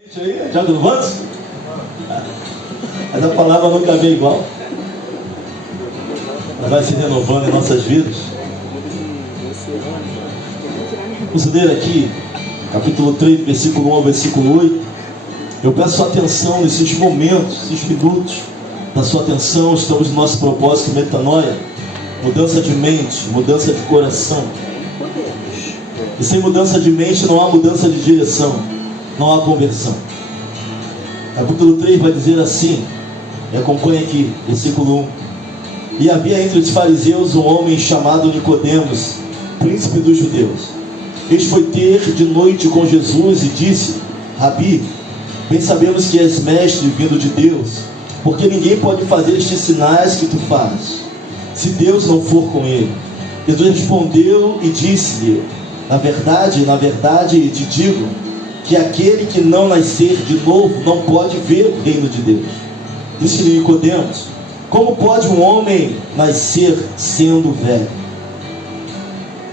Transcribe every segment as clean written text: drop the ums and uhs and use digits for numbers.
Já gravando? Mas a palavra nunca vem igual. Ela vai se renovando em nossas vidas. Vamos ler aqui, capítulo 3, versículo 1 ao versículo 8. Eu peço sua atenção nesses momentos, esses minutos da sua atenção. Estamos no nosso propósito metanoia, mudança de mente, mudança de coração. E sem mudança de mente não há mudança de direção, não há conversão. Capítulo 3 vai dizer assim, e acompanha aqui, versículo 1. E havia entre os fariseus um homem chamado Nicodemos, príncipe dos judeus. Este foi ter de noite com Jesus e disse: Rabi, bem sabemos que és mestre vindo de Deus, porque ninguém pode fazer estes sinais que tu fazes, se Deus não for com ele. Jesus respondeu e disse-lhe: na verdade te digo, que aquele que não nascer de novo não pode ver o reino de Deus. Disse-lhe Nicodemos: como pode um homem nascer sendo velho?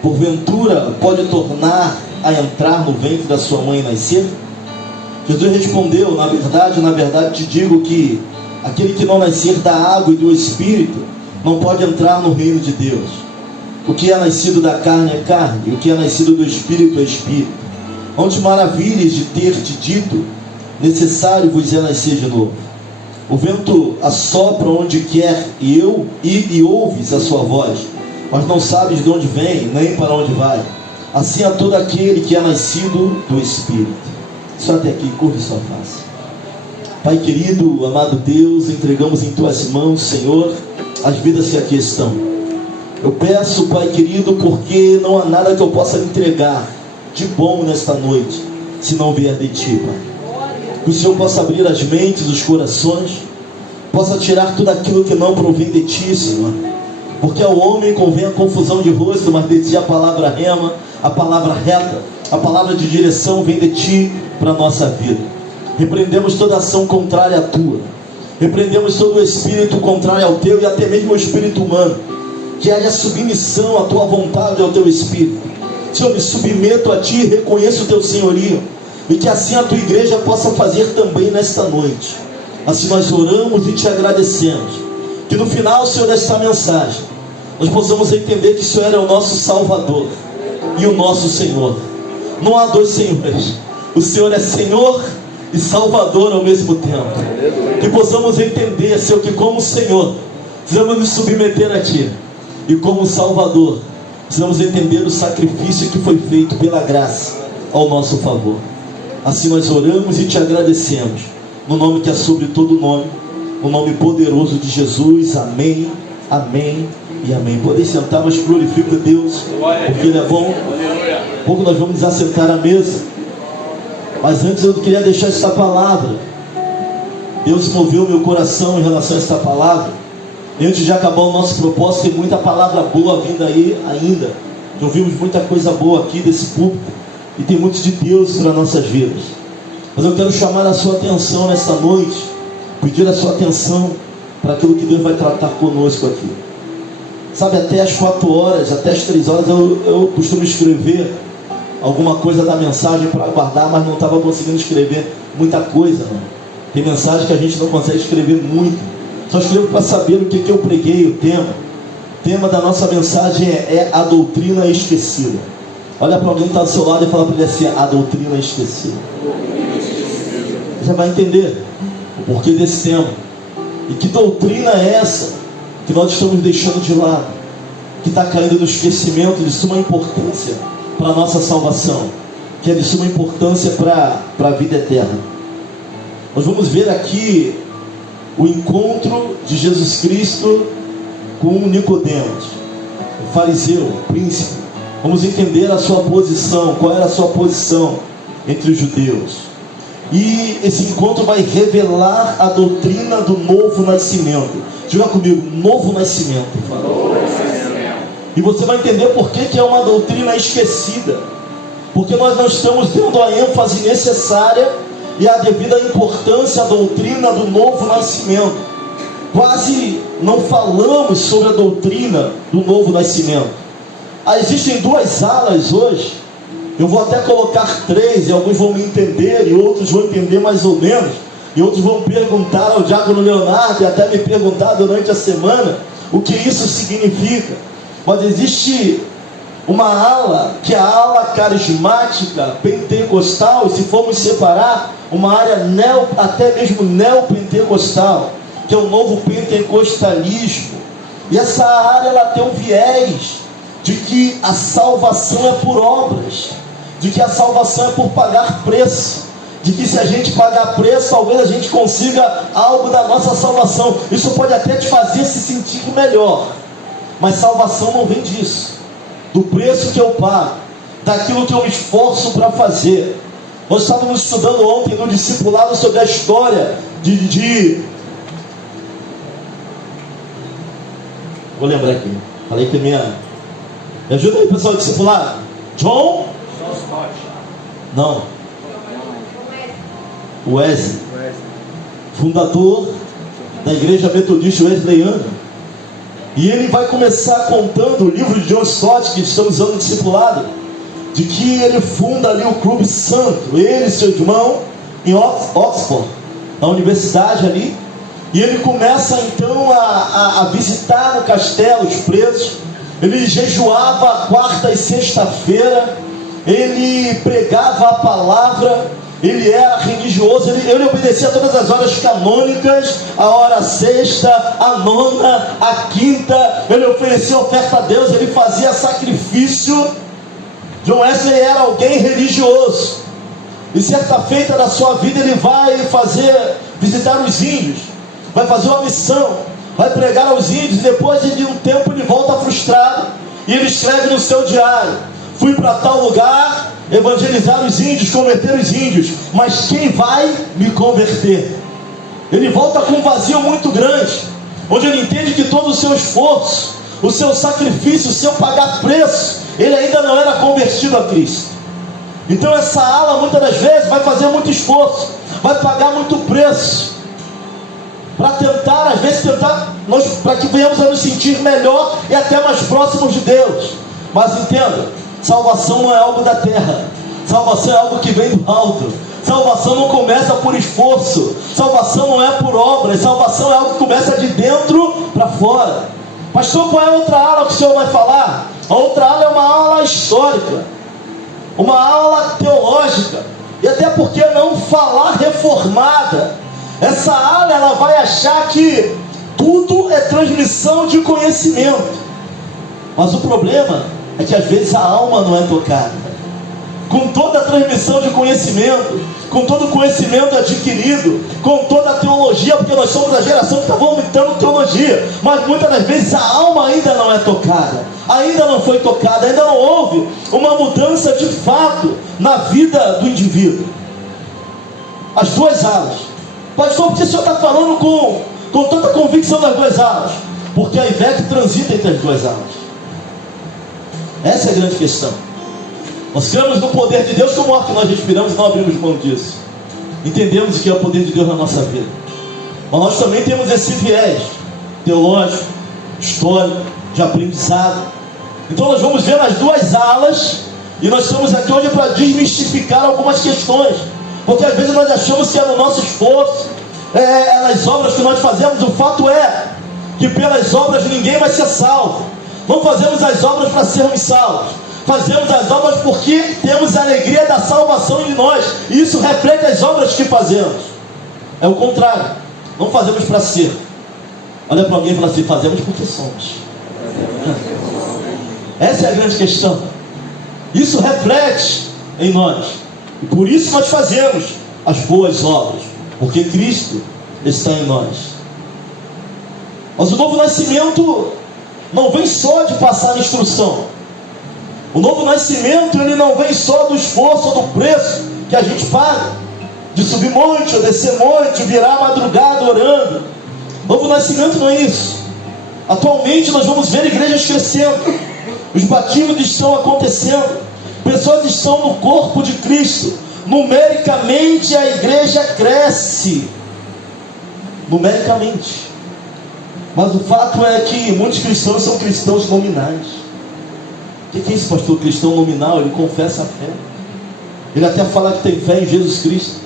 Porventura pode tornar a entrar no ventre da sua mãe e nascer? Jesus respondeu: na verdade te digo que aquele que não nascer da água e do Espírito não pode entrar no reino de Deus. O que é nascido da carne é carne, e o que é nascido do Espírito é Espírito. Não te maravilhes de ter te dito: necessário vos é nascer de novo. O vento assopra onde quer e ouves a sua voz, mas não sabes de onde vem, nem para onde vai. Assim é todo aquele que é nascido do Espírito. Só até aqui, curva sua face. Pai querido, amado Deus, entregamos em tuas mãos, Senhor, as vidas que aqui estão. Eu peço, Pai querido, porque não há nada que eu possa entregar de bom nesta noite, se não vier de Ti, Pai. Que o Senhor possa abrir as mentes, os corações, possa tirar tudo aquilo que não provém de Ti, Senhor. Porque ao homem convém a confusão de rosto, mas de Ti a palavra rema, a palavra reta, a palavra de direção vem de Ti para a nossa vida. Repreendemos toda ação contrária à Tua. Repreendemos todo o espírito contrário ao Teu e até mesmo o espírito humano. Que haja submissão à Tua vontade e ao Teu espírito. Senhor, me submeto a Ti e reconheço o Teu senhorio. E que assim a Tua igreja possa fazer também nesta noite. Assim nós oramos e Te agradecemos. Que no final, Senhor, desta mensagem, nós possamos entender que o Senhor é o nosso Salvador e o nosso Senhor. Não há dois senhores. O Senhor é Senhor e Salvador ao mesmo tempo. Que possamos entender, Senhor, que como Senhor precisamos nos submeter a Ti, e como Salvador precisamos entender o sacrifício que foi feito pela graça ao nosso favor. Assim nós oramos e Te agradecemos, no nome que é sobre todo nome, no nome poderoso de Jesus. Amém, amém e amém. Podem sentar, mas glorifica Deus, porque Ele é bom. Pouco nós vamos nos assentar à mesa, mas antes eu queria deixar esta palavra. Deus moveu meu coração em relação a esta palavra. E antes de acabar o nosso propósito, tem muita palavra boa vindo aí ainda. Já ouvimos muita coisa boa aqui desse público, e tem muito de Deus para nossas vidas. Mas eu quero chamar a sua atenção nesta noite, pedir a sua atenção para aquilo que Deus vai tratar conosco aqui. Sabe, até as 4 horas, até as 3 horas eu costumo escrever alguma coisa da mensagem para guardar, mas não estava conseguindo escrever muita coisa, não. Tem mensagem que a gente não consegue escrever muito. Só escrevo para saber o que eu preguei, o tema. O tema da nossa mensagem é a doutrina esquecida. Olha para alguém que está do seu lado e fala para ele assim: a doutrina esquecida. Você vai entender o porquê desse tema. E que doutrina é essa que nós estamos deixando de lado, que está caindo no esquecimento, de suma importância para a nossa salvação, que é de suma importância para a vida eterna. Nós vamos ver aqui o encontro de Jesus Cristo com Nicodemos, o fariseu, o príncipe. Vamos entender a sua posição, qual era a sua posição entre os judeus. E esse encontro vai revelar a doutrina do novo nascimento. Diga comigo: novo nascimento. E você vai entender por que é uma doutrina esquecida. Porque nós não estamos dando a ênfase necessária e a devida importância à doutrina do novo nascimento. Quase não falamos sobre a doutrina do novo nascimento. Existem 2 alas hoje Eu vou até colocar 3, e alguns vão me entender, e outros vão entender mais ou menos, e outros vão perguntar ao diácono Leonardo, e até me perguntar durante a semana, o que isso significa. Mas existe uma ala, que é a ala carismática, pentecostal, e se formos separar, uma área até mesmo neopentecostal, que é o novo pentecostalismo. E essa área, ela tem um viés de que a salvação é por obras, de que a salvação é por pagar preço, de que se a gente pagar preço, talvez a gente consiga algo da nossa salvação. Isso pode até te fazer se sentir melhor, mas salvação não vem disso, do preço que eu pago, daquilo que eu me esforço para fazer. Nós estávamos estudando ontem no discipulado sobre a história vou lembrar aqui, falei que minha... Me ajuda aí, pessoal, discipulado. John Stott. Não. Wesley, fundador da igreja metodista wesleyana. E ele vai começar contando o livro de John Stott, que estamos usando no discipulado, de que ele funda ali o Clube Santo, ele e seu irmão, em Oxford, na universidade ali. E ele começa então a visitar no castelo os presos. Ele jejuava quarta e sexta-feira, ele pregava a palavra, ele era religioso, ele obedecia a todas as horas canônicas, a hora sexta, a nona, a quinta, ele oferecia oferta a Deus, ele fazia sacrifício. John Wesley era alguém religioso, e certa feita da sua vida ele vai visitar os índios, vai fazer uma missão, vai pregar aos índios, e depois de um tempo ele volta frustrado, e ele escreve no seu diário: fui para tal lugar, evangelizar os índios, converter os índios, mas quem vai me converter? Ele volta com um vazio muito grande, onde ele entende que todo o seu esforço, o seu sacrifício, o seu pagar preço, ele ainda não era convertido a Cristo. Então essa ala muitas das vezes vai fazer muito esforço, vai pagar muito preço, para tentar, às vezes para que venhamos a nos sentir melhor e até mais próximos de Deus. Mas entenda, salvação não é algo da terra, salvação é algo que vem do alto. Salvação não começa por esforço, salvação não é por obras, salvação é algo que começa de dentro para fora. Pastor, qual é a outra ala que o senhor vai falar? A outra ala é uma ala histórica, uma ala teológica, e até porque não falar reformada. Essa ala, ela vai achar que tudo é transmissão de conhecimento, mas o problema é que às vezes a alma não é tocada. Com toda a transmissão de conhecimento, com todo o conhecimento adquirido, com toda a teologia, porque nós somos a geração que está vomitando teologia, mas muitas das vezes a alma ainda não é tocada, ainda não foi tocada, ainda não houve uma mudança de fato na vida do indivíduo. As duas alas. Pastor, por que o senhor está falando com tanta convicção das duas alas? Porque a IVEC transita entre as duas alas. Essa é a grande questão. Nós cremos no poder de Deus como ar que nós respiramos e não abrimos mão disso. Entendemos o que é o poder de Deus na nossa vida. Mas nós também temos esse viés teológico, histórico, de aprendizado. Então nós vamos ver nas duas alas, e nós estamos aqui hoje para desmistificar algumas questões. Porque às vezes nós achamos que é no nosso esforço, é nas obras que nós fazemos. O fato é que pelas obras ninguém vai ser salvo. Não fazemos as obras para sermos salvos, fazemos as obras porque temos a alegria da salvação em nós, e isso reflete as obras que fazemos. É o contrário, não fazemos para ser. Olha para alguém e fala assim: fazemos porque somos. Essa é a grande questão. Isso reflete em nós. E por isso nós fazemos as boas obras, porque Cristo está em nós. Mas o novo nascimento não vem só de passar instrução. O novo nascimento, ele não vem só do esforço ou do preço que a gente paga, de subir monte ou descer monte, virar madrugada orando. O novo nascimento não é isso. Atualmente nós vamos ver igrejas crescendo, os batismos estão acontecendo, pessoas estão no corpo de Cristo. Numericamente a igreja cresce, numericamente. Mas o fato é que muitos cristãos são cristãos nominais. O que é isso, pastor? Cristão nominal, ele confessa a fé. Ele até fala que tem fé em Jesus Cristo,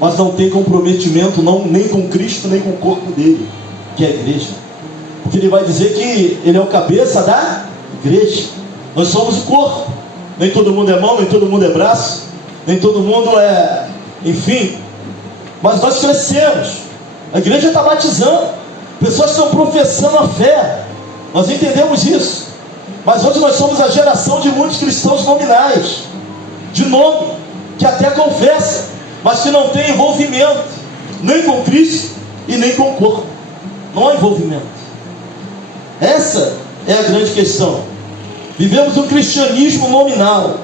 mas não tem comprometimento nem com Cristo, nem com o corpo dele, que é a igreja. Porque ele vai dizer que ele é o cabeça da igreja. Nós somos o corpo. Nem todo mundo é mão, nem todo mundo é braço, nem todo mundo é, enfim. Mas nós crescemos. A igreja está batizando. Pessoas estão professando a fé. Nós entendemos isso. Mas hoje nós somos a geração de muitos cristãos nominais, de nome, que até confessa, mas que não tem envolvimento, nem com Cristo e nem com o corpo. Não há envolvimento. Essa é a grande questão. Vivemos um cristianismo nominal,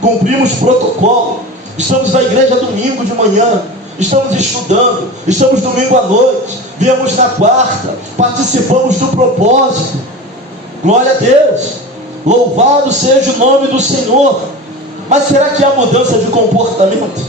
cumprimos protocolo, estamos na igreja domingo de manhã, estamos estudando, estamos domingo à noite, viemos na quarta, participamos do propósito. Glória a Deus, louvado seja o nome do Senhor. Mas será que há mudança de comportamento?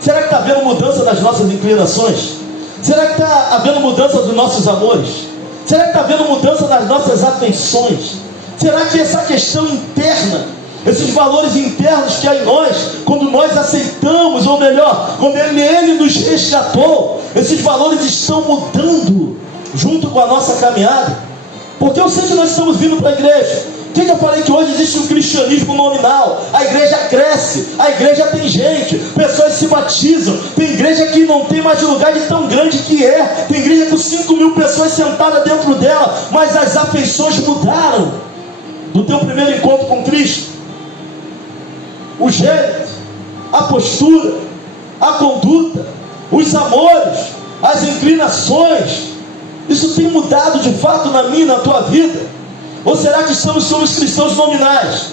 Será que está havendo mudança das nossas inclinações? Será que está havendo mudança dos nossos amores? Será que está havendo mudança nas nossas afeições? Será que essa questão interna, esses valores internos que há em nós, quando nós aceitamos, ou melhor, quando Ele nos resgatou, esses valores estão mudando junto com a nossa caminhada? Porque eu sei que nós estamos vindo para a igreja. O que eu falei? Que hoje existe um cristianismo nominal. A igreja cresce, a igreja tem gente, pessoas se batizam. Tem igreja que não tem mais lugar de tão grande que é. Tem igreja com 5.000 pessoas sentadas dentro dela, mas as afeições mudaram do teu primeiro encontro com Cristo. O jeito, a postura, a conduta, os amores, as inclinações, isso tem mudado de fato na minha e na tua vida? Ou será que somos cristãos nominais?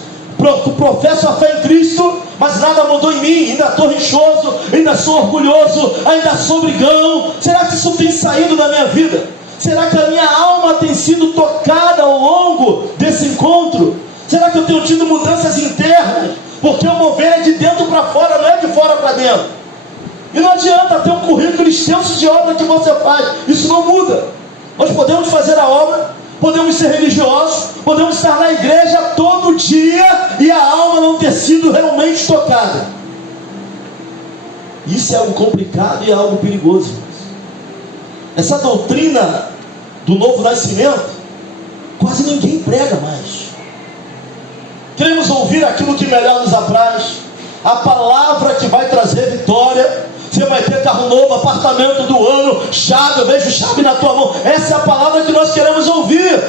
Professo a fé em Cristo, mas nada mudou em mim. Ainda estou rixoso, ainda sou orgulhoso, ainda sou brigão. Será que isso tem saído da minha vida? Será que a minha alma tem sido tocada ao longo desse encontro? Será que eu tenho tido mudanças internas? Porque o mover é de dentro para fora, não é de fora para dentro. E não adianta ter um currículo extenso de obra que você faz, isso não muda. Nós podemos fazer a obra, podemos ser religiosos, podemos estar na igreja todo dia e a alma não ter sido realmente tocada. Isso é algo complicado e é algo perigoso. Essa doutrina do novo nascimento, quase ninguém prega mais. Queremos ouvir aquilo que melhor nos apraz, a palavra que vai trazer vitória. Você vai ter carro novo, apartamento do ano, chave, eu vejo chave na tua mão. Essa é a palavra que nós queremos ouvir.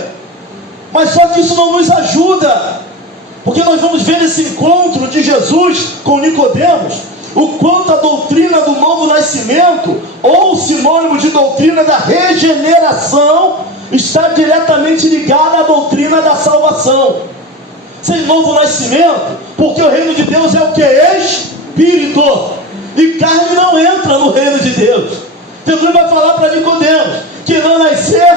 Mas só que isso não nos ajuda, porque nós vamos ver esse encontro de Jesus com Nicodemos, o quanto a doutrina do novo nascimento, ou sinônimo de doutrina da regeneração, está diretamente ligada à doutrina da salvação. Sem novo nascimento, porque o reino de Deus é o que? Espírito. E carne não entra no reino de Deus. Jesus vai falar para Nicodemos que não nascer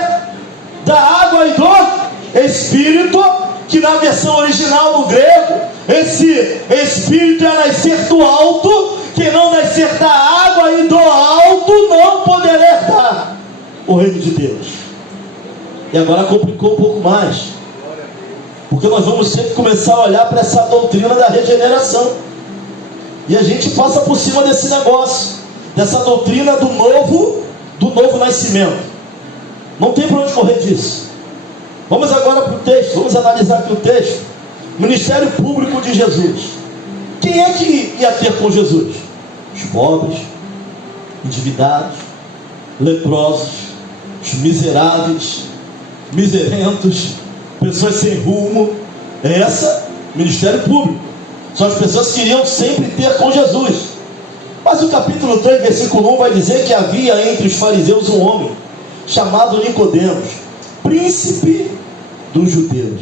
da água e do Espírito, que na versão original no grego, esse Espírito é nascer do alto, que não nascer da água e do alto não poderá herdar o reino de Deus. E agora complicou um pouco mais, porque nós vamos sempre começar a olhar para essa doutrina da regeneração. E a gente passa por cima desse negócio, dessa doutrina do novo nascimento. Não tem para onde correr disso. Vamos agora para o texto, vamos analisar aqui o texto. Ministério público de Jesus. Quem é que ia ter com Jesus? Os pobres, endividados, leprosos, os miseráveis, miserentos, pessoas sem rumo. Ministério público. São as pessoas que iriam sempre ter com Jesus. Mas o capítulo 3, versículo 1 vai dizer que havia entre os fariseus um homem chamado Nicodemos, príncipe dos judeus.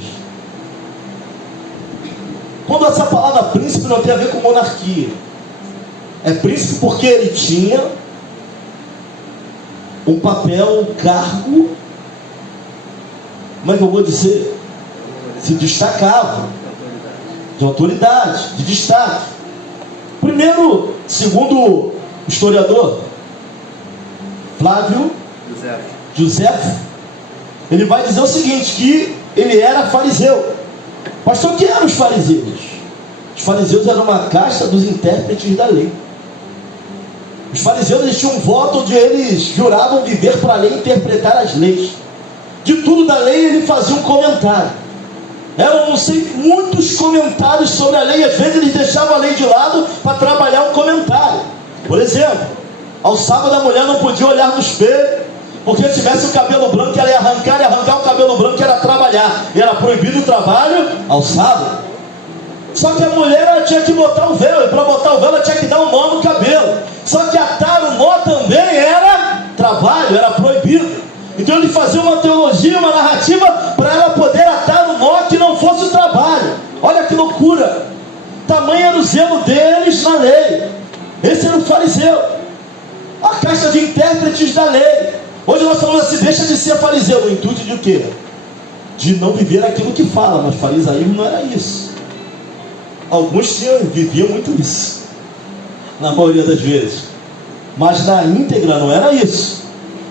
Quando essa palavra príncipe não tem a ver com monarquia, é príncipe porque ele tinha um papel, um cargo, como é que eu vou dizer? Se destacava, de autoridade, de destaque. Primeiro, segundo o historiador Flávio José, ele vai dizer o seguinte, que ele era fariseu. Pastor, quem eram os fariseus? Os fariseus eram uma casta dos intérpretes da lei. Os fariseus, eles tinham um voto onde eles juravam viver para a lei e interpretar as leis. De tudo da lei ele fazia um comentário. Eram, não sei, muitos comentários sobre a lei. Às vezes eles deixavam a lei de lado para trabalhar um comentário. Por exemplo, ao sábado a mulher não podia olhar no espelho, porque se tivesse o cabelo branco ela ia arrancar, e arrancar o cabelo branco era trabalhar. E era proibido o trabalho ao sábado. Só que a mulher, ela tinha que botar o véu, e para botar o véu ela tinha que dar um nó no cabelo. Só que atar o nó também era trabalho, era proibido. Então ele fazia uma teologia, uma narrativa para ela poder atar o nó que não fosse o trabalho. Olha que loucura! Tamanho era o zelo deles na lei. Esse era o fariseu, a casta de intérpretes da lei. Hoje nós falamos assim, deixa de ser fariseu, no intuito de o quê? De não viver aquilo que fala, mas farisaísmo não era isso. Alguns viviam muito isso, na maioria das vezes, mas na íntegra não era isso.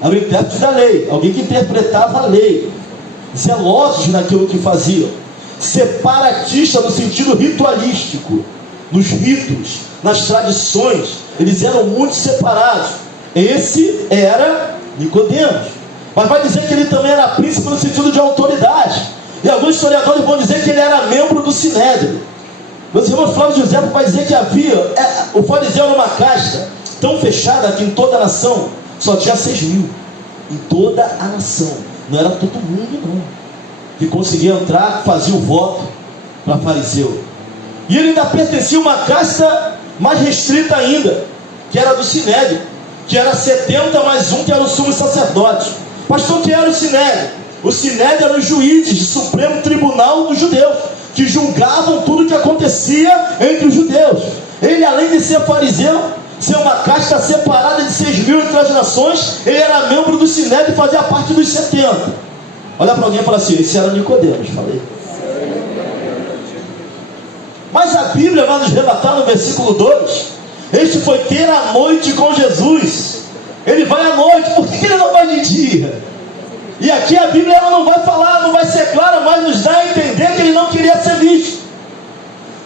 Era o intérprete da lei, alguém que interpretava a lei, zelosos naquilo que faziam, separatista no sentido ritualístico, nos ritos, nas tradições, eles eram muito separados. Esse era Nicodemos, mas vai dizer que ele também era príncipe no sentido de autoridade, e alguns historiadores vão dizer que ele era membro do Sinédrio. Meus irmãos, Flávio José vai dizer que o fariseu era uma casta tão fechada que em toda a nação só tinha 6.000, em toda a nação, não era todo mundo não, que conseguia entrar, fazia o voto para fariseu. E ele ainda pertencia a uma casta mais restrita ainda, que era do Sinédrio, que era 70 mais um, que era o sumo sacerdote. Pastor, que era o Sinédrio? O Sinédrio eram os juízes do Supremo Tribunal dos Judeus, que julgavam tudo o que acontecia entre os judeus. Ele, além de ser fariseu, ser uma casta separada de 6.000 entre as nações, ele era membro do Sinédrio e fazia parte dos 70. Olha para alguém e fala assim, esse era Nicodemos, falei. Mas a Bíblia vai nos relatar no versículo 2, este foi ter a noite com Jesus. Ele vai à noite, por que ele não vai de dia? E aqui a Bíblia ela não vai falar, não vai ser clara, mas nos dá a entender que ele não queria ser visto,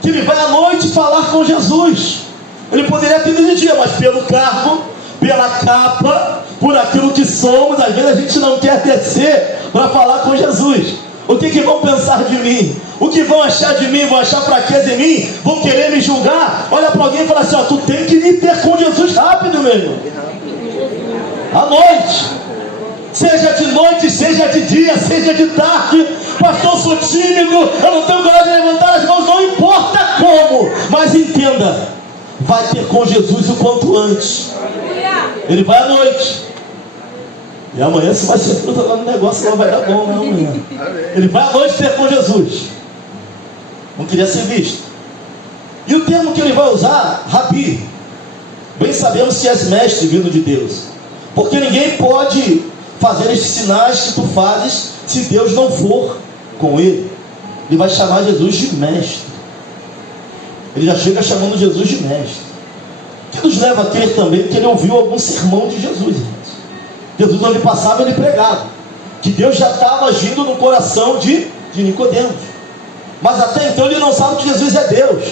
que ele vai à noite falar com Jesus. Ele poderia ter ido de dia, mas pelo cargo, pela capa, por aquilo que somos, às vezes a gente não quer descer para falar com Jesus. O que vão pensar de mim? O que vão achar de mim? Vão achar fraqueza em mim? Vão querer me julgar? Olha para alguém e fala assim, ó, tu tem que ir ter com Jesus rápido, meu irmão. À noite. Seja de noite, seja de dia, seja de tarde. Pastor, sou tímido, eu não tenho coragem de levantar as mãos, não importa como, mas entenda, vai ter com Jesus o quanto antes. Ele vai à noite, e amanhã se vai ser fruta lá no negócio, não vai dar bom, não, amanhã. Ele vai à noite ter com Jesus, não queria ser visto. E o termo que ele vai usar, Rabi, bem sabemos que és mestre vindo de Deus, porque ninguém pode fazer estes sinais que tu fazes se Deus não for com ele. Ele vai chamar Jesus de mestre. Ele já chega chamando Jesus de mestre, que nos leva a crer também que ele ouviu algum sermão de Jesus, irmãos. Jesus, onde passava, ele pregava que Deus já estava agindo no coração de Nicodemos, mas até então ele não sabe que Jesus é Deus.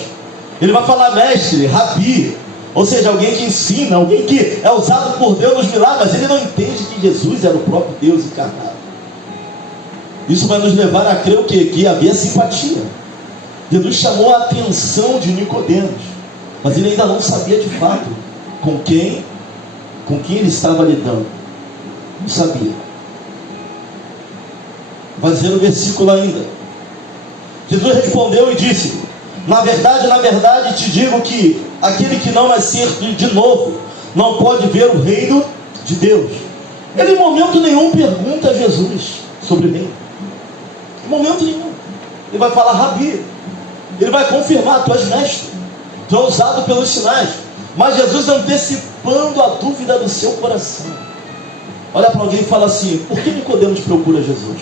Ele vai falar mestre, rabi, ou seja, alguém que ensina, alguém que é usado por Deus nos milagres, mas ele não entende que Jesus era o próprio Deus encarnado. Isso vai nos levar a crer o quê? Que havia simpatia. Jesus chamou a atenção de Nicodemos, mas ele ainda não sabia de fato com quem ele estava lidando. Não sabia. Vai dizer o versículo ainda. Jesus respondeu e disse: na verdade te digo que aquele que não nascer de novo não pode ver o reino de Deus. Ele em momento nenhum pergunta a Jesus sobre o reino. Em momento nenhum. Ele vai falar rabi. Ele vai confirmar, tu és mestre, tu é usado pelos sinais. Mas Jesus antecipando a dúvida do seu coração, olha para alguém e fala assim: por que Nicodemos procura Jesus?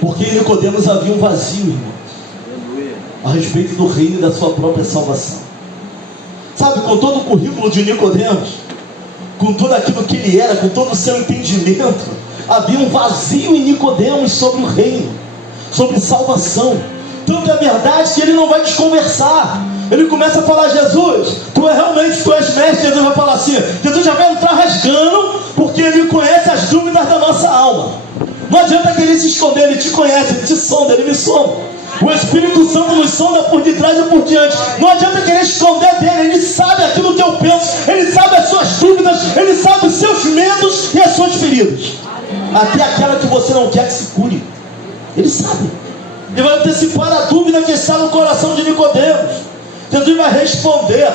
Porque em Nicodemos havia um vazio, irmãos, a respeito do reino e da sua própria salvação. Sabe, com todo o currículo de Nicodemos, com tudo aquilo que ele era, com todo o seu entendimento, havia um vazio em Nicodemos sobre o reino, sobre salvação. Tanto é verdade que ele não vai desconversar. Ele começa a falar: Jesus, tu és mestre. Jesus vai falar assim, Jesus já vai entrar rasgando, porque ele conhece as dúvidas da nossa alma. Não adianta querer se esconder, ele te conhece, ele te sonda, ele me sonda. O Espírito Santo nos sonda por detrás e por diante. Não adianta querer esconder dele. Ele sabe aquilo que eu penso, ele sabe as suas dúvidas, ele sabe os seus medos e as suas feridas, até aquela que você não quer que se cure. Ele sabe. Ele vai antecipar a dúvida que está no coração de Nicodemos. Jesus vai responder.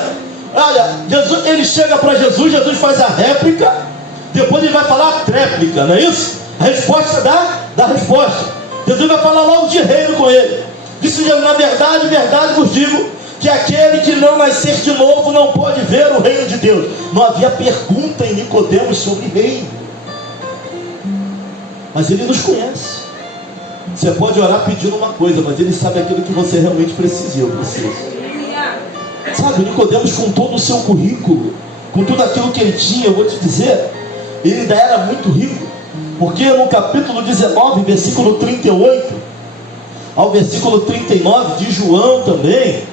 Olha, ele chega para Jesus, Jesus faz a réplica, depois ele vai falar a tréplica, não é isso? A resposta da resposta. Jesus vai falar logo de reino com ele. Disse Jesus: na verdade, verdade vos digo, que aquele que não nascer de novo não pode ver o reino de Deus. Não havia pergunta em Nicodemos sobre reino, mas ele nos conhece. Você pode orar pedindo uma coisa, mas ele sabe aquilo que você realmente precisa. Eu preciso. Sabe, Nicodemos, com todo o seu currículo, com tudo aquilo que ele tinha, eu vou te dizer, ele ainda era muito rico. Porque no capítulo 19, versículo 38 ao versículo 39 de João também,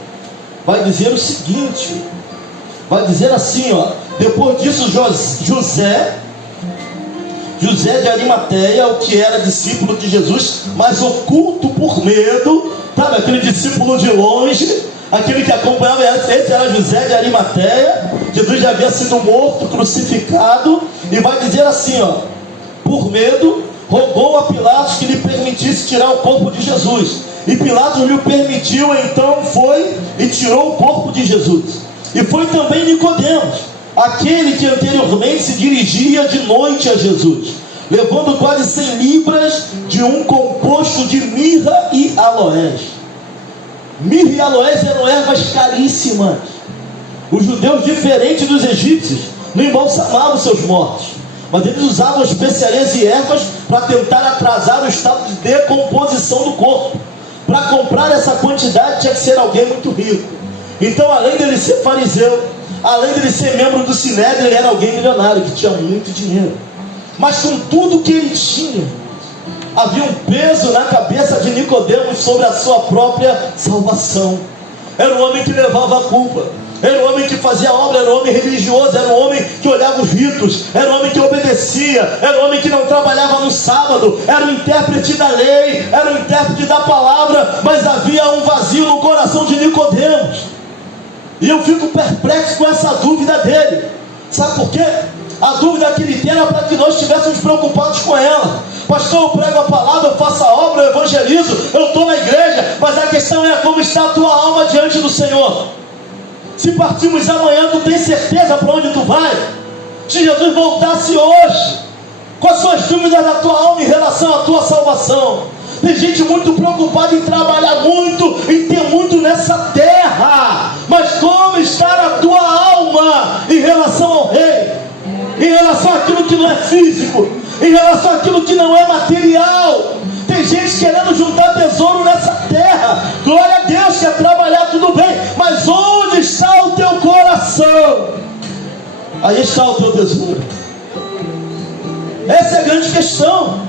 vai dizer o seguinte, vai dizer assim, ó: depois disso José de Arimateia, o que era discípulo de Jesus, mas oculto por medo, sabe, aquele discípulo de longe, aquele que acompanhava, esse era José de Arimateia. Jesus já havia sido morto, crucificado, e vai dizer assim, ó: por medo, rogou a Pilatos que lhe permitisse tirar o corpo de Jesus. E Pilatos lhe permitiu, então foi e tirou o corpo de Jesus. E foi também Nicodemos, aquele que anteriormente se dirigia de noite a Jesus, levando quase 100 libras de um composto de mirra e aloés. Mirra e aloés eram ervas caríssimas. Os judeus, diferente dos egípcios, não embalsamavam seus mortos, mas eles usavam especiarias e ervas para tentar atrasar o estado de decomposição do corpo. Para comprar essa quantidade tinha que ser alguém muito rico. Então, além dele ser fariseu, além dele ser membro do Sinédrio, ele era alguém milionário, que tinha muito dinheiro. Mas com tudo que ele tinha, havia um peso na cabeça de Nicodemos sobre a sua própria salvação. Era um homem que levava a culpa, era um homem que fazia obra, era um homem religioso, era um homem que olhava os ritos, era um homem que obedecia, era um homem que não trabalhava no sábado, era um intérprete da lei, era um intérprete da palavra, mas havia um vazio no coração de Nicodemos. E eu fico perplexo com essa dúvida dele. Sabe por quê? A dúvida que ele tem era para que nós estivéssemos preocupados com ela. Pastor, eu prego a palavra, eu faço a obra, eu evangelizo, eu estou na igreja, mas a questão é como está a tua alma diante do Senhor. Se partirmos amanhã, tu tens certeza para onde tu vai? Se Jesus voltasse hoje, quais são as dúvidas da tua alma em relação à tua salvação? Tem gente muito preocupada em trabalhar muito, em ter muito nessa terra, mas como está a tua alma em relação ao Rei? Em relação àquilo que não é físico, em relação àquilo que não é material. Tem gente querendo juntar tesouro nessa terra. Glória a Deus, quer trabalhar, tudo bem, mas onde está o teu coração? Aí está o teu tesouro. Essa é a grande questão.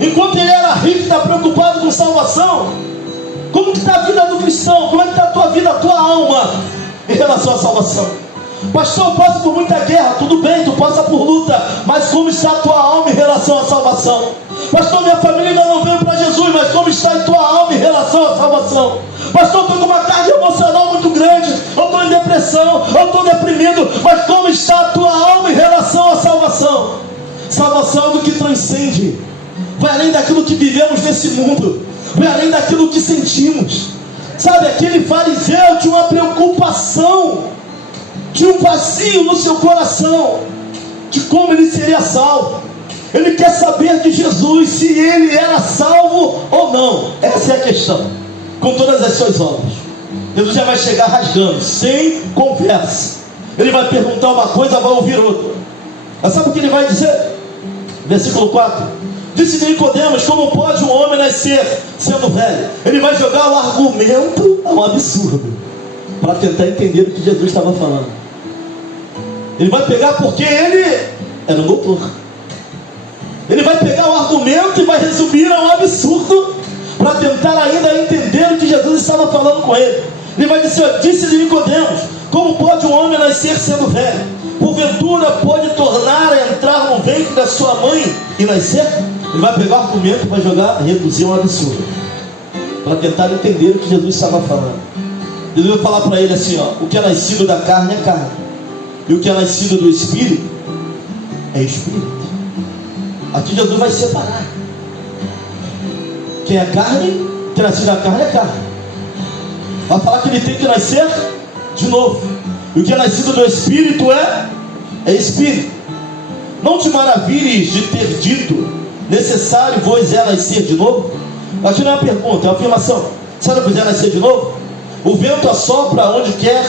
Enquanto ele era rico, está preocupado com salvação, como que está a vida do cristão? Como é que está a tua vida, a tua alma em relação à salvação? Pastor, eu passo por muita guerra. Tudo bem, tu passa por luta, mas como está a tua alma em relação à salvação? Pastor, minha família ainda não veio para Jesus, mas como está a tua alma em relação à salvação? Pastor, eu estou com uma carga emocional muito grande, eu estou em depressão, eu estou deprimido, mas como está a tua alma em relação à salvação? Salvação é algo que transcende, vai além daquilo que vivemos nesse mundo, vai além daquilo que sentimos. Sabe, aquele fariseu tinha uma preocupação, tinha um vazio no seu coração de como ele seria salvo. Ele quer saber de Jesus, se ele era salvo ou não. Essa é a questão. Com todas as suas obras, Jesus já vai chegar rasgando, sem conversa. Ele vai perguntar uma coisa, vai ouvir outra. Mas sabe o que ele vai dizer? Versículo 4: disse Nicodemos: como pode um homem nascer sendo velho? Ele vai jogar o argumento a um absurdo, para tentar entender o que Jesus estava falando. Ele vai pegar, porque ele era um doutor, ele vai pegar o argumento e vai resumir a um absurdo, para tentar ainda entender o que Jesus estava falando com ele. Ele vai dizer: disse-lhe Nicodemos: como pode um homem nascer sendo velho? Porventura pode tornar a entrar no ventre da sua mãe e nascer? Ele vai pegar o argumento e vai jogar, reduzir um absurdo, para tentar entender o que Jesus estava falando. Jesus vai falar para ele assim: ó, o que é nascido da carne é carne, e o que é nascido do Espírito é Espírito. Aqui Jesus vai separar. Quem é carne, que é nascido da carne é carne. Vai falar que ele tem que nascer de novo. E o que é nascido do Espírito é Espírito. Não te maravilhes de ter dito: necessário vos é nascer de novo. Aqui não é uma pergunta, é uma afirmação. Sabe o que é nascer de novo? O vento assopra onde quer,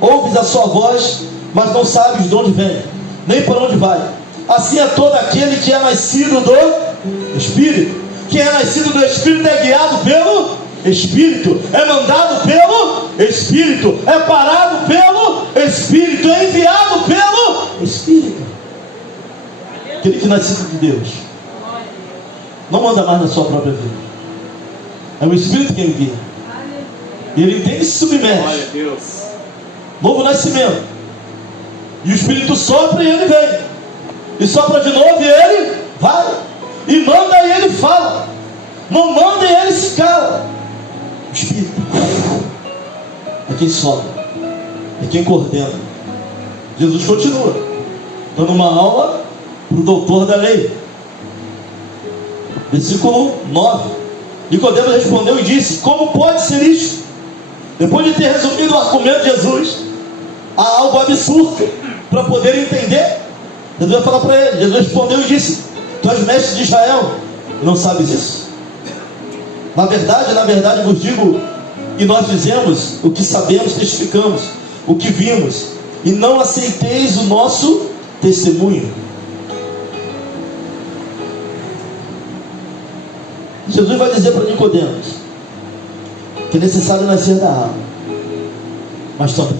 ouves a sua voz, mas não sabes de onde vem, nem para onde vai. Assim é todo aquele que é nascido do Espírito. Quem é nascido do Espírito é guiado pelo Espírito, é mandado pelo Espírito, é parado pelo Espírito, é enviado pelo Espírito. Aquele que é nascido de Deus não manda mais na sua própria vida, é o Espírito quem guia. E ele entende e se submete. Novo nascimento. E o Espírito sopra e ele vem, e sopra de novo e ele vai, e manda e ele fala, não manda e ele se cala. O Espírito é quem sopra, é quem coordena. Jesus continua dando uma aula para o doutor da lei. Versículo 9. Nicodemos respondeu e disse: como pode ser isto? Depois de ter resumido o argumento de Jesus, há algo absurdo para poder entender. Jesus vai falar para ele. Jesus respondeu e disse: tu és mestre de Israel e não sabes isso? Na verdade vos digo, e nós dizemos o que sabemos, testificamos o que vimos, e não aceiteis o nosso testemunho. Jesus vai dizer para Nicodemos que é necessário nascer da água, mas também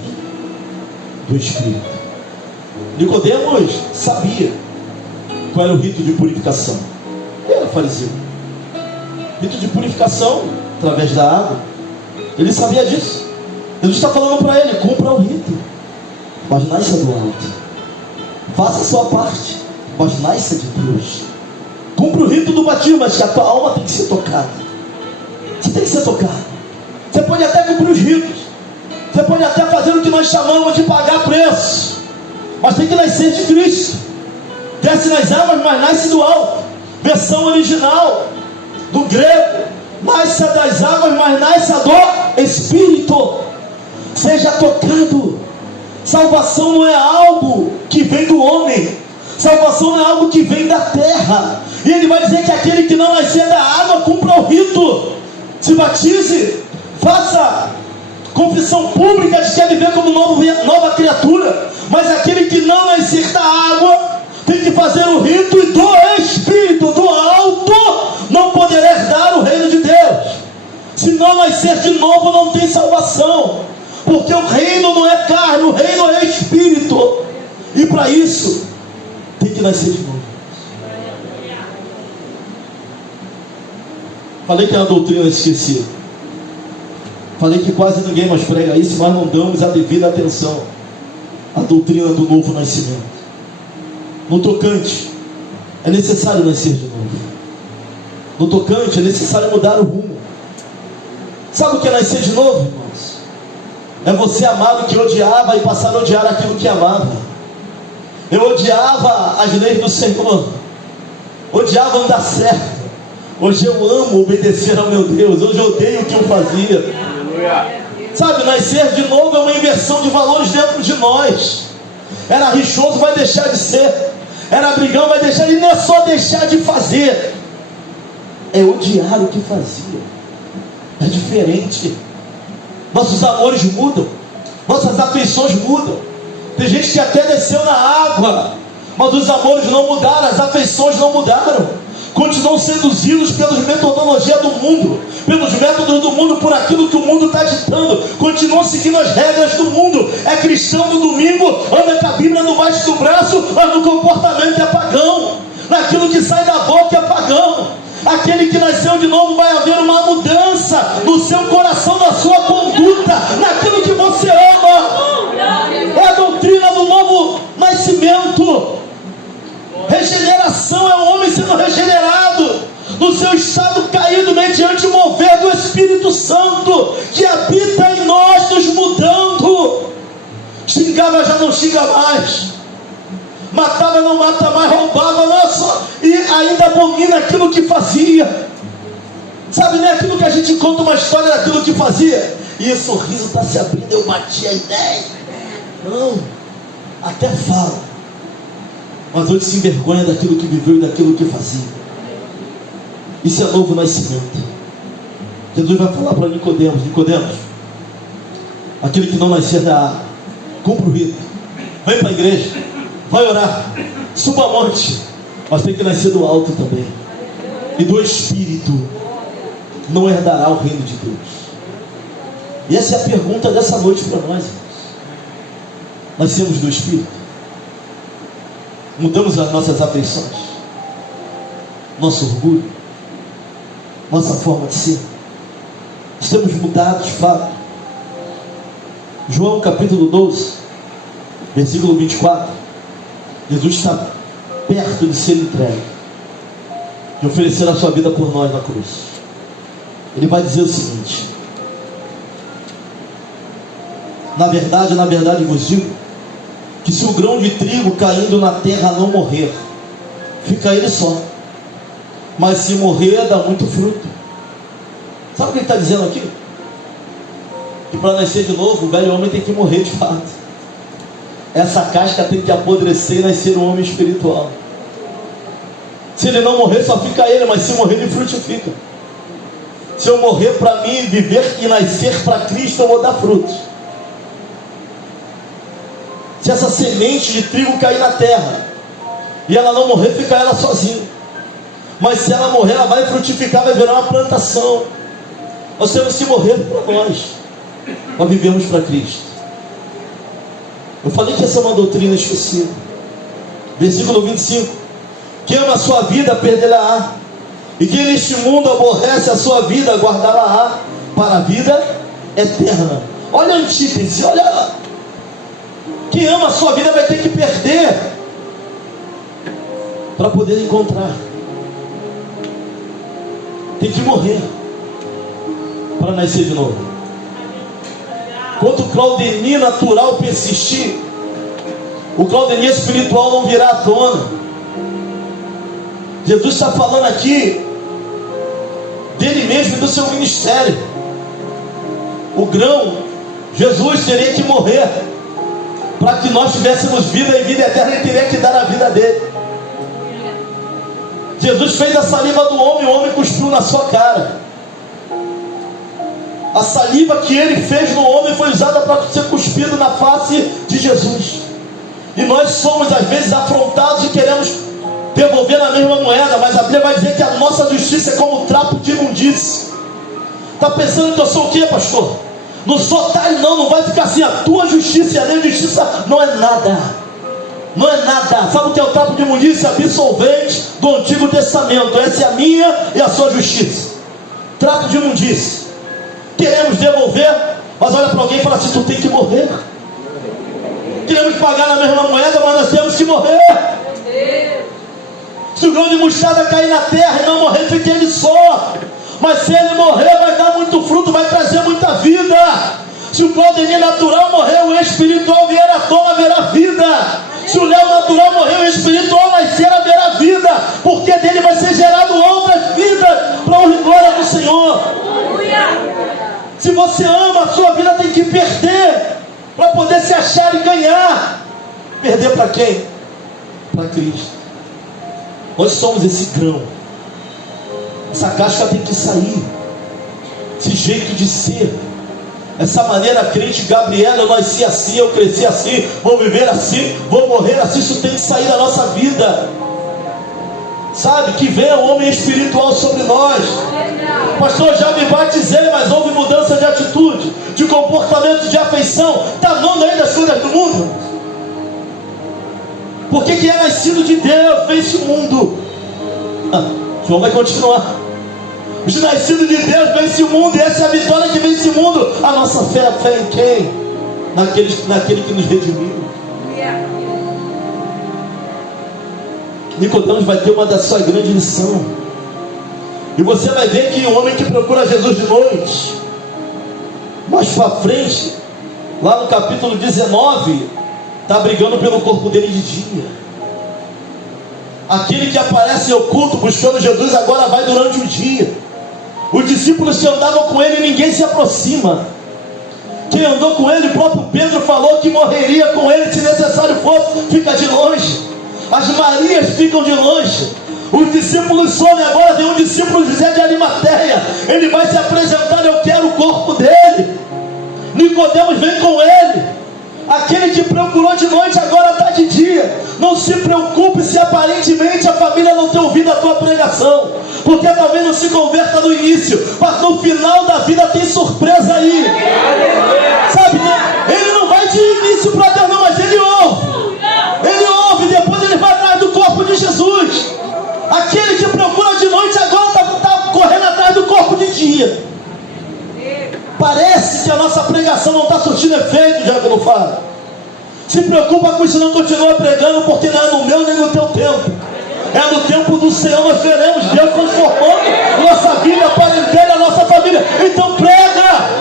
do Espírito. Nicodemos sabia qual era o rito de purificação. Ele era fariseu. Rito de purificação através da água. Ele sabia disso. Jesus está falando para ele: cumpra o rito, mas nasça do alto. Faça a sua parte, mas nasça de Deus. Cumpra o rito do batismo, mas que a tua alma tem que ser tocada. Você tem que ser tocado. Você pode até cumprir os ritos, você pode até fazer o que nós chamamos de pagar preço, mas tem que nascer de Cristo. Desce nas águas, mas nasce do alto. Versão original do grego: nasce das águas, mas nasce do Espírito. Seja tocado. Salvação não é algo que vem do homem, salvação não é algo que vem da terra. E ele vai dizer que aquele que não nascer da água, cumpra o rito, se batize, faça confissão pública de que quer viver como nova criatura. Mas aquele que não nascer da água tem que fazer o rito, e do Espírito, do alto, não poderá herdar o reino de Deus. Se não nascer de novo, não tem salvação, porque o reino não é carne, o reino é Espírito. E para isso tem que nascer de novo. Falei que é uma doutrina esquecida. Falei que quase ninguém mais prega isso, mas não damos a devida atenção à doutrina do novo nascimento. No tocante, é necessário nascer de novo. No tocante, é necessário mudar o rumo. Sabe o que é nascer de novo, irmãos? É você amar o que odiava e passar a odiar aquilo que amava. Eu odiava as leis do Senhor, odiava andar certo. Hoje eu amo obedecer ao meu Deus. Hoje eu odeio o que eu fazia. Sabe, nascer de novo é uma inversão de valores dentro de nós. Era rixoso, vai deixar de ser. Era brigão, vai deixar. E não é só deixar de fazer, é odiar o que fazia. É diferente. Nossos amores mudam, nossas afeições mudam. Tem gente que até desceu na água, mas os amores não mudaram, as afeições não mudaram. Continuam seduzidos pelas metodologias do mundo, pelos métodos do mundo, por aquilo que o mundo está ditando. Continuam seguindo as regras do mundo. É cristão no domingo, anda com a Bíblia debaixo do braço, mas no comportamento é pagão. Naquilo que sai da boca é pagão. Aquele que nasceu de novo, vai haver uma mudança no seu coração, na sua conduta, naquilo que você ama. É a doutrina do novo nascimento. Regeneração é o homem sendo regenerado do seu estado caído mediante o mover do Espírito Santo que habita em nós, nos mudando. Xingava, já não xinga mais. Matava, não mata mais. Roubava, nossa, e ainda abomina aquilo que fazia. Sabe, não é aquilo que a gente conta uma história daquilo que fazia e o sorriso está se abrindo, eu bati a ideia. Não, até fala, mas hoje se envergonha daquilo que viveu e daquilo que fazia. Isso é novo nascimento. Jesus vai falar para Nicodemos: Nicodemos, aquele que não nascer da água, cumpra o rito, vem para a igreja, vai orar, suba a monte, mas tem que nascer do alto também, e do Espírito não herdará o reino de Deus. E essa é a pergunta dessa noite para nós, irmãos. Nascemos do Espírito? Mudamos as nossas afeições, nosso orgulho, nossa forma de ser? Estamos mudados, fato. João capítulo 12, versículo 24. Jesus está perto de ser entregue, de oferecer a sua vida por nós na cruz. Ele vai dizer o seguinte: na verdade vos digo, que se o grão de trigo caindo na terra não morrer, fica ele só, mas se morrer, dá muito fruto. Sabe o que ele está dizendo aqui? Que para nascer de novo, o velho homem tem que morrer de fato. Essa casca tem que apodrecer e nascer um homem espiritual. Se ele não morrer, só fica ele, mas se morrer, ele frutifica. Se eu morrer para mim, viver e nascer para Cristo, eu vou dar frutos. Se essa semente de trigo cair na terra e ela não morrer, fica ela sozinha. Mas se ela morrer, ela vai frutificar, vai virar uma plantação. Nós temos que morrer para nós, nós vivemos para Cristo. Eu falei que essa é uma doutrina esquecida. Versículo 25: quem ama a sua vida, perdê-la-á, e quem neste mundo aborrece a sua vida, guardá-la-á para a vida eterna. Olha a antítese, olha. Quem ama a sua vida vai ter que perder para poder encontrar. Tem que morrer para nascer de novo. Quanto o Claudemir natural persistir, o Claudemir espiritual não virá à tona. Jesus está falando aqui dele mesmo e do seu ministério. O grão, Jesus teria que morrer para que nós tivéssemos vida e vida eterna. Ele teria que dar a vida dele. Jesus fez a saliva do homem, o homem cuspiu na sua cara. A saliva que ele fez no homem foi usada para ser cuspido na face de Jesus. E nós somos às vezes afrontados e queremos devolver na mesma moeda, mas a Bíblia vai dizer que a nossa justiça é como trapo de imundície. Está pensando que eu sou o quê, pastor? Não sou talho, não vai ficar assim. A tua justiça e a minha justiça não é nada. Não é nada. Sabe o que é o trapo de imundície? Absolvente do Antigo Testamento. Essa é a minha e a sua justiça. Trapo de imundície. Queremos devolver, mas olha para alguém e fala assim: tu tem que morrer. Queremos pagar na mesma moeda, mas nós temos que morrer. Se o grão de mostarda cair na terra e não morrer, fica ele só. Mas se ele morrer, vai dar muito fruto, vai trazer muita vida. Se o Claudemir natural morrer, o espiritual vier à tona, haverá vida. Se o Léo natural morrer, o espiritual nascer, haverá vida. Porque dele vai ser gerado outras vidas para honra e glória do Senhor. Se você ama, a sua vida tem que perder para poder se achar e ganhar. Perder para quem? Para Cristo. Nós somos esse grão. Essa casca tem que sair. Esse jeito de ser, essa maneira crente. Gabriela, eu nasci assim, eu cresci assim, vou viver assim, vou morrer assim. Isso tem que sair da nossa vida. Sabe, que venha o homem espiritual sobre nós. Pastor, já me batizei, mas houve mudança de atitude, de comportamento, de afeição. Está amando ainda as coisas do mundo? Porque quem é nascido de Deus vence o mundo. João vai continuar. Os nascidos de Deus vencem o mundo, e essa é a vitória que vence o mundo. A nossa fé é a fé em quem? Naquele que nos redimiu. Nicodemos vai ter uma da sua grande lição. E você vai ver que o homem que procura Jesus de noite, mais para frente, lá no capítulo 19, está brigando pelo corpo dele de dia. Aquele que aparece em oculto buscando Jesus agora vai durante o dia. Os discípulos que andavam com ele, ninguém se aproxima. Quem andou com ele, o próprio Pedro falou que morreria com ele se necessário fosse, fica de longe. As Marias ficam de longe. Os discípulos somem. Agora tem um discípulo, José de Arimateia. Ele vai se apresentar, eu quero o corpo dele. Nicodemos vem com ele. Aquele que procurou de noite agora está de dia. Não se preocupe se aparentemente a família não tem ouvido a tua pregação, porque talvez não se converta no início, mas no final da vida tem surpresa aí. Sabe, ele não vai de início para Deus não, mas ele ouve. Ele ouve, depois ele vai atrás do corpo de Jesus. Aquele que procura de noite agora está correndo atrás do corpo de dia. Parece que a nossa pregação não está surtindo efeito, Diácono Fábio. Se preocupa com isso, não continua pregando, porque não é no meu nem no teu tempo. É no tempo do Senhor nós veremos Deus transformando nossa vida, a parentela, a nossa família. Então prega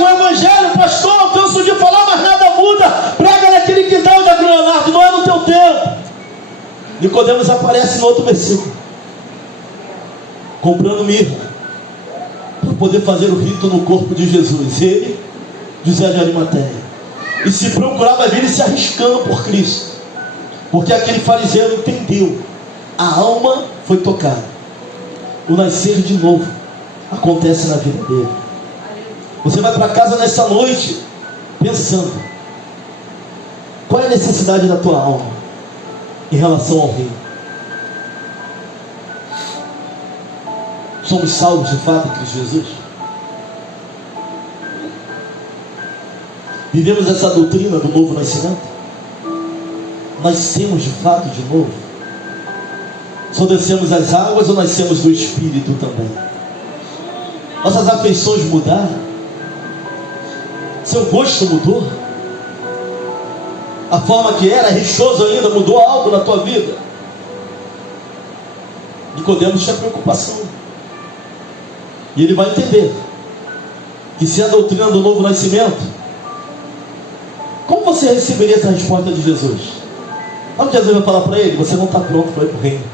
o evangelho, pastor. Eu canso de falar, mas nada muda. Prega naquele quintal da Leonardo, não é no teu tempo. Nicodemos aparece no outro versículo, comprando mirra para poder fazer o rito no corpo de Jesus. Ele, José de Arimateia, e se procurava vir se arriscando por Cristo, porque aquele fariseu entendeu, a alma foi tocada, o nascer de novo acontece na vida dele. Você vai para casa nessa noite pensando, qual é a necessidade da tua alma em relação ao reino? Somos salvos de fato em Cristo Jesus? Vivemos essa doutrina do novo nascimento? Nascemos de fato de novo? Só descemos as águas ou nascemos do Espírito também? Nossas afeições mudaram? Seu gosto mudou? A forma que era rixoso ainda mudou algo na tua vida? Nicodemos tinha preocupação. E ele vai entender que se a doutrina do novo nascimento, como você receberia essa resposta de Jesus? Sabe o que Jesus vai falar para ele? Você não está pronto para ir para o reino.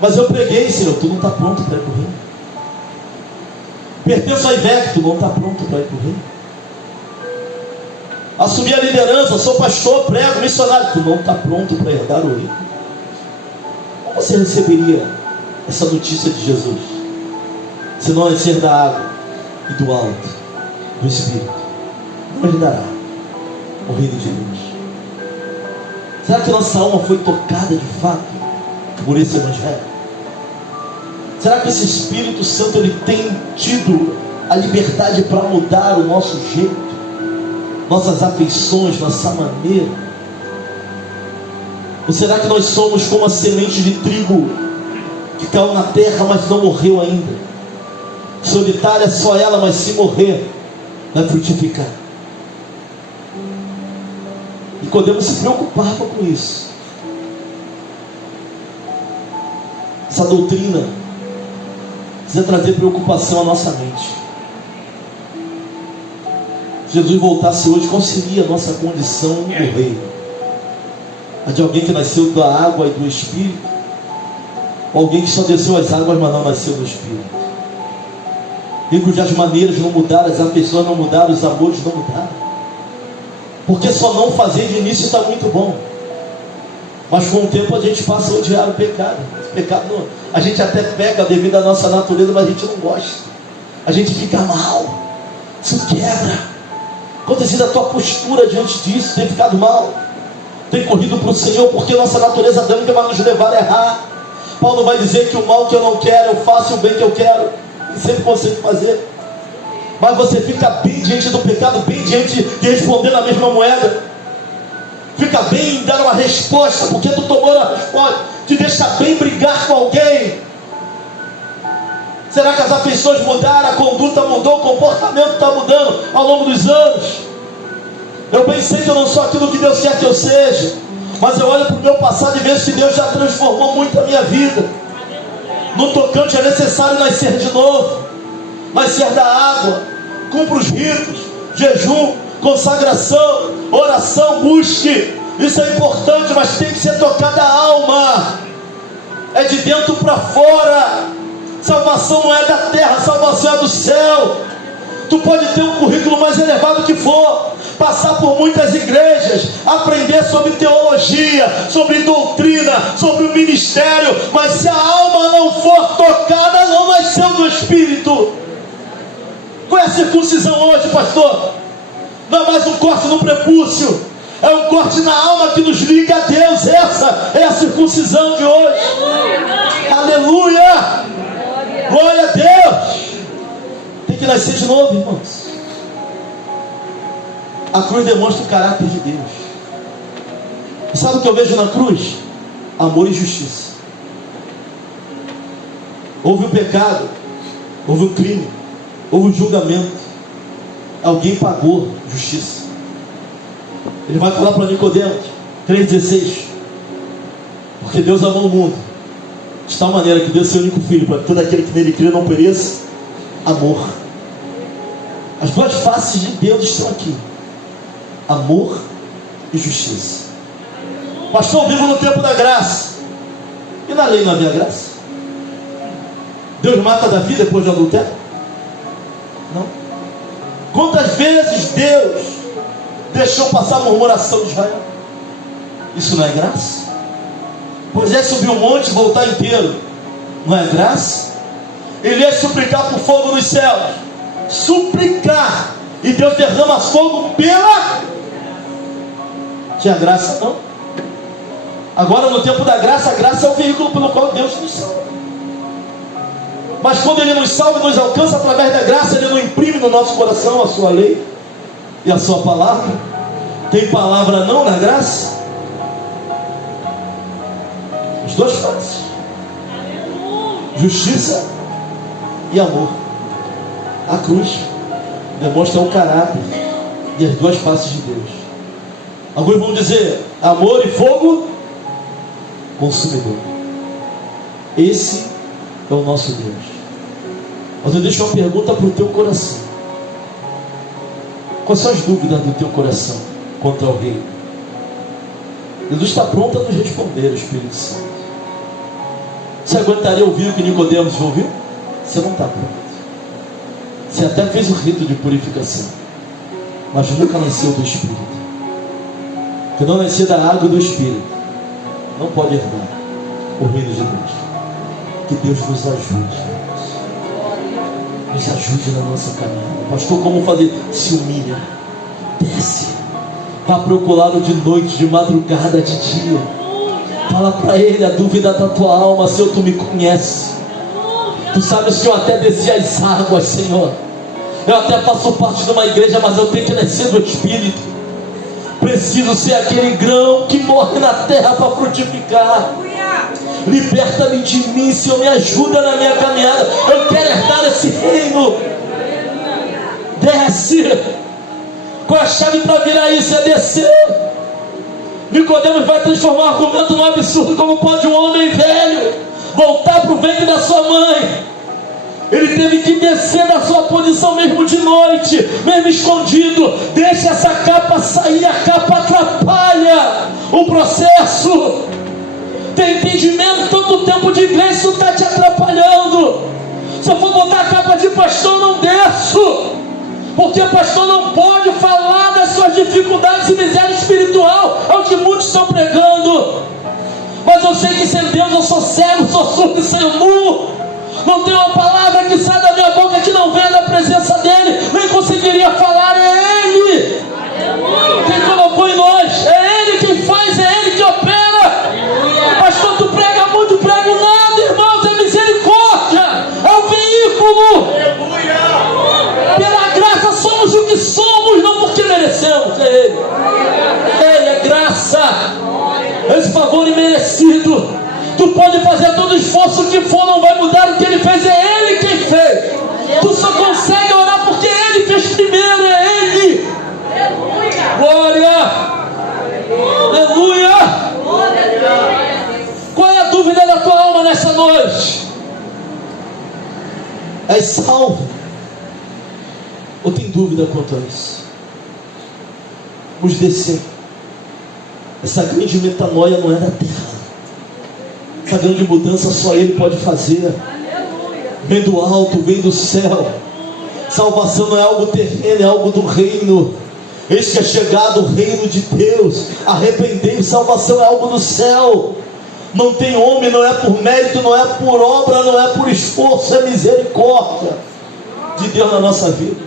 Mas eu preguei, Senhor, tu não está pronto para ir para o reino. Pertenço à IVEC, tu não está pronto para ir para o reino. Assumi a liderança, sou pastor, prego, missionário, tu não está pronto para herdar o reino. Como você receberia essa notícia de Jesus? Se não nascer da água e do alto, do Espírito, não herdará o reino de Deus. Será que nossa alma foi tocada de fato por esse Evangelho? Será que esse Espírito Santo ele tem tido a liberdade para mudar o nosso jeito, nossas afeições, nossa maneira? Ou será que nós somos como a semente de trigo que caiu na terra, mas não morreu ainda? Solitária só ela, mas se morrer, vai frutificar. Nicodemos se preocupava com isso. Essa doutrina precisa trazer preocupação à nossa mente. Se Jesus voltasse hoje, qual seria a nossa condição no reino? A de alguém que nasceu da água e do Espírito? Ou alguém que só desceu as águas, mas não nasceu do Espírito? E cujas maneiras não mudaram, as afeições não mudaram, os amores não mudaram. Porque só não fazer de início está muito bom, mas com o tempo a gente passa a odiar o pecado. A gente até peca devido à nossa natureza, mas a gente não gosta. A gente fica mal, isso quebra. Qual tem sido a tua postura diante disso? Tem ficado mal? Tem corrido para o Senhor? Porque nossa natureza adâmica vai nos levar a errar. Paulo vai dizer que o mal que eu não quero eu faço, e o bem que eu quero sempre consigo fazer. Mas você fica bem diante do pecado, bem diante de responder na mesma moeda. Fica bem em dar uma resposta, porque tu tomou uma resposta. Te deixa bem brigar com alguém. Será que as afeições mudaram, a conduta mudou, o comportamento está mudando ao longo dos anos? Eu bem sei que eu não sou aquilo que Deus quer que eu seja, mas eu olho para o meu passado e vejo que Deus já transformou muito a minha vida. No tocante é necessário nascer de novo, nascer da água. Cumpra os ritos, jejum, consagração, oração, busque. Isso é importante, mas tem que ser tocada a alma. É de dentro para fora. Salvação não é da terra, salvação é do céu. Tu pode ter um currículo mais elevado que for, passar por muitas igrejas, aprender sobre teologia, sobre doutrina, sobre o ministério, mas se a alma não for tocada, não nasceu do Espírito. Qual é a circuncisão hoje, pastor? Não é mais um corte no prepúcio, é um corte na alma que nos liga a Deus. Essa é a circuncisão de hoje. Aleluia! Glória a Deus! Tem que nascer de novo, irmãos. A cruz demonstra o caráter de Deus. E sabe o que eu vejo na cruz? Amor e justiça. Houve o pecado, houve o crime, houve o julgamento. Alguém pagou justiça. Ele vai falar para Nicodemos, 3,16. Porque Deus amou o mundo de tal maneira que deu seu único filho, para que todo aquele que nele crê não pereça. Amor. As duas faces de Deus estão aqui: amor e justiça. Pastor, vivo no tempo da graça. E na lei não havia graça? Deus mata Davi depois de adultério? Não. Quantas vezes Deus deixou passar a murmuração de Israel? Isso não é graça? Moisés subiu um monte e voltar inteiro, não é graça? Ele ia suplicar por fogo nos céus, suplicar, e Deus derrama fogo pela... Tinha graça não? Agora no tempo da graça, a graça é o veículo pelo qual Deus nos salva. Mas quando Ele nos salva e nos alcança através da graça, Ele não imprime no nosso coração a sua lei e a sua palavra. Tem palavra não na graça? Os dois faces: justiça e amor. A cruz demonstra o caráter e as duas faces de Deus. Alguns vão dizer amor e fogo consumidor. Esse é o nosso Deus. Mas eu deixo uma pergunta para o teu coração. Quais são as dúvidas do teu coração contra alguém? Jesus está pronto a nos responder, o Espírito Santo. Você aguentaria ouvir o que Nicodemos ouviu? Você não está pronto. Você até fez o rito de purificação, mas nunca nasceu do Espírito. Que não nascer da água e do Espírito não pode herdar o reino de Deus. Que Deus nos ajude. Nos ajude na nossa caminhada. Pastor, como fazer? Se humilha, desce, vá procurá-lo de noite, de madrugada, de dia. Fala para Ele a dúvida da tua alma. Senhor, Tu me conheces. Tu sabes que eu até desci as águas, Senhor. Eu até faço parte de uma igreja, mas eu tenho que nascer do Espírito. Preciso ser aquele grão que morre na terra para frutificar. Liberta-me de mim, Senhor, me ajuda na minha caminhada. Eu quero herdar esse reino. Desce. Qual a chave para virar isso? É descer. Nicodemos vai transformar o argumento num absurdo. Como pode um homem velho voltar para o ventre da sua mãe? Ele teve que descer da sua posição mesmo de noite, mesmo escondido. Deixa essa capa sair, a capa atrapalha o processo. Tem entendimento? Tanto tempo de igreja, isso está te atrapalhando. Se eu for botar a capa de pastor, não desço, porque pastor não pode falar das suas dificuldades e miséria espiritual. É o que muitos estão pregando. Mas eu sei que sem Deus eu sou cego, sou surdo e mu. Não tem uma palavra que sai da minha boca que não venha da presença dEle. Nem conseguiria falar. É Ele quem colocou em nós. É Ele quem faz, é Ele que opera. Pastor, tu prega muito, prego nada, irmãos. É misericórdia, é o veículo. Pela graça somos o que somos, não porque merecemos. É Ele. Ele é graça. alma nessa noite? És salvo? Ou tem dúvida quanto a isso? Vamos descer. Essa grande metanoia não é da terra. Essa grande mudança só Ele pode fazer. Vem do alto, vem do céu. Salvação não é algo terreno, é algo do reino. Eis que é chegado o reino de Deus. Arrependei-vos, salvação é algo do céu. Não tem homem, não é por mérito, não é por obra, não é por esforço, é misericórdia de Deus na nossa vida.